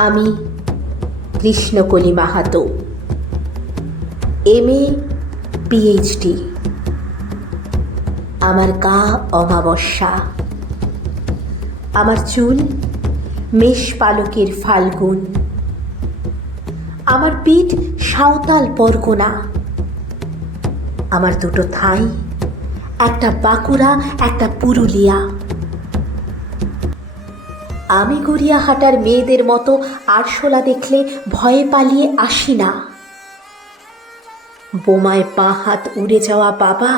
আমি Krishnakali Mahato, M A PhD আমার গা অমাবস্যা। আমার চুল মেষ পালকের ফাল্গুন। আমার পিঠ সাঁওতাল পরগনা। আমার দুটো থাই, একটা বাঁকুড়া, একটা পুরুলিয়া। আমি গড়িয়াহাটার মেয়েদের মতো আরশোলা দেখলে ভয়ে পালিয়ে আসি না। বোমায় পা হাত উড়ে যাওয়া বাবা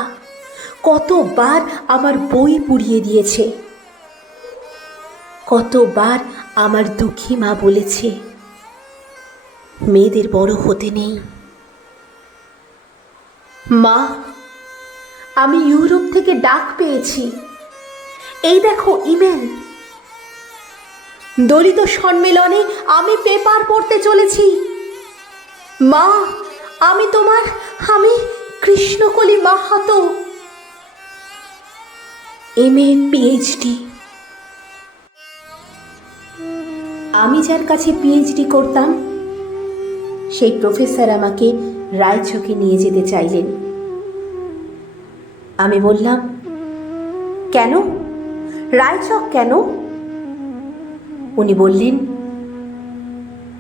কতবার আমার বই পুড়িয়ে দিয়েছে। কতবার আমার দুঃখী মা বলেছে, মেয়েদের বড় হতে নেই। মা, আমি ইউরোপ থেকে ডাক পেয়েছি। এই দেখো ইমেল। দলিত সম্মেলনে আমি পেপার পড়তে চলেছি। মা, আমি তোমার, আমি Krishnakali Mahato. M A PhD. আমি যার কাছে পিএইচডি করতাম, সেই প্রফেসর আমাকে রায়চকে নিয়ে যেতে চাইলেন। আমি বললাম, কেন? রায়চক কেন? উনি বললেন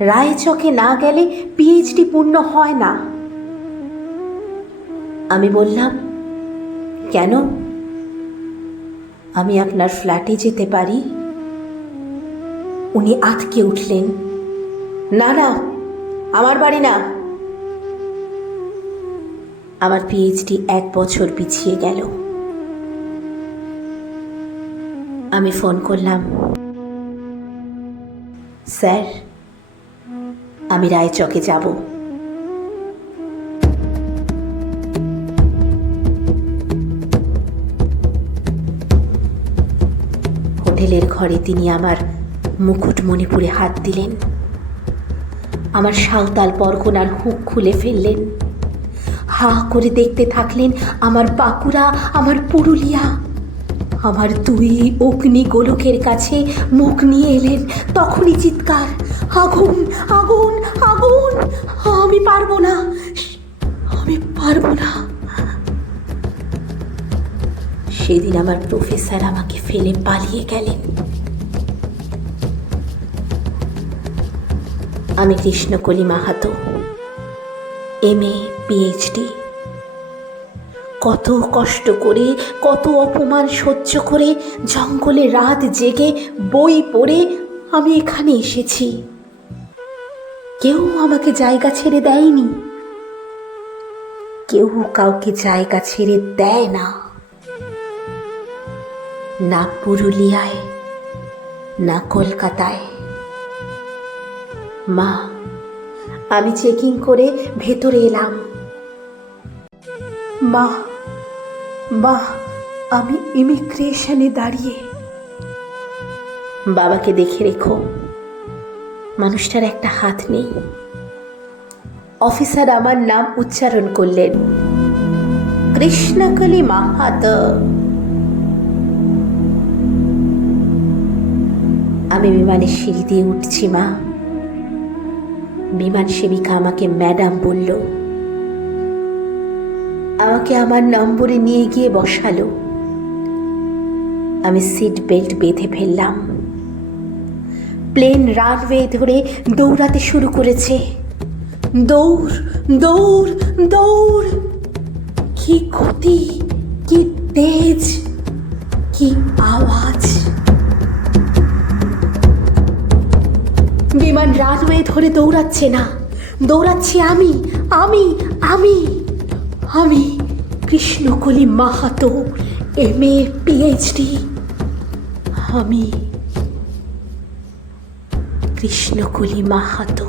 রায়চকে না গেলে পিএইচডি পূর্ণ হয় না। আমি বললাম, কেন? আমি আপনার ফ্ল্যাটে যেতে পারি। উনি আটকে উঠলেন, না না, আমার বাড়ি না। আমার পিএইচডি এক বছর পিছিয়ে গেল। আমি ফোন করলাম স্যার, আমি রায়চকে যাব। হোটেলের ঘরে তিনি আমার মুকুট মণিপুরে হাত দিলেন। আমার সাঁওতাল পরগনার হুক খুলে ফেললেন। হা করে দেখতে থাকলেন আমার বাঁকুড়া, আমার পুরুলিয়া। আমার দুই অগ্নি গোলকের কাছে মুখ নিয়ে এলেন। তখনই চিৎকার, আগুন আগুন আগুন! আমি পারব না! আমি পারব না! সেদিন আমার প্রফেসর আমাকে ফেলে পালিয়ে গেলেন। আমি Krishnakali Mahato, M A PhD কত কষ্ট করে, কত অপমান সহ্য করে জঙ্গলে রাত জেগে বই পড়ে আমি এখানে এসেছি। কেউ আমাকে জায়গা ছেড়ে দেয়নি। কেউ কাউকে জায়গা ছেড়ে দেয় না। না পুরুলিয়ায়, না কলকাতায়। মা, আমি চেকিং করে ভেতরে এলাম। মা মা আমি ইমিগ্রেশনে দাঁড়িয়ে। বাবাকে দেখে রেখো। মানুষটার একটা হাত নেই। অফিসার আমার নাম উচ্চারণ করলেন। কৃষ্ণকলি মাহাত। আমি বিমানের সিঁড়ি দিয়ে উঠছি, মা। বিমান সেবিকা আমাকে ম্যাডাম বলল। আমাকে আমার নম্বরে নিয়ে গিয়ে বসালো। আমি সিট বেল্ট বেঁধে ফেললাম। প্লেন রানওয়ে ধরে দৌড়াতে শুরু করেছে। দৌড় দৌড় দৌড়। কি গতি, কি তেজ, কি আওয়াজ। বিমান রানওয়ে ধরে দৌড়াচ্ছে না। দৌড়াচ্ছি আমি আমি আমি। আমি Krishnakali Mahato M A PhD আমি কৃষ্ণকলি মাহাতো।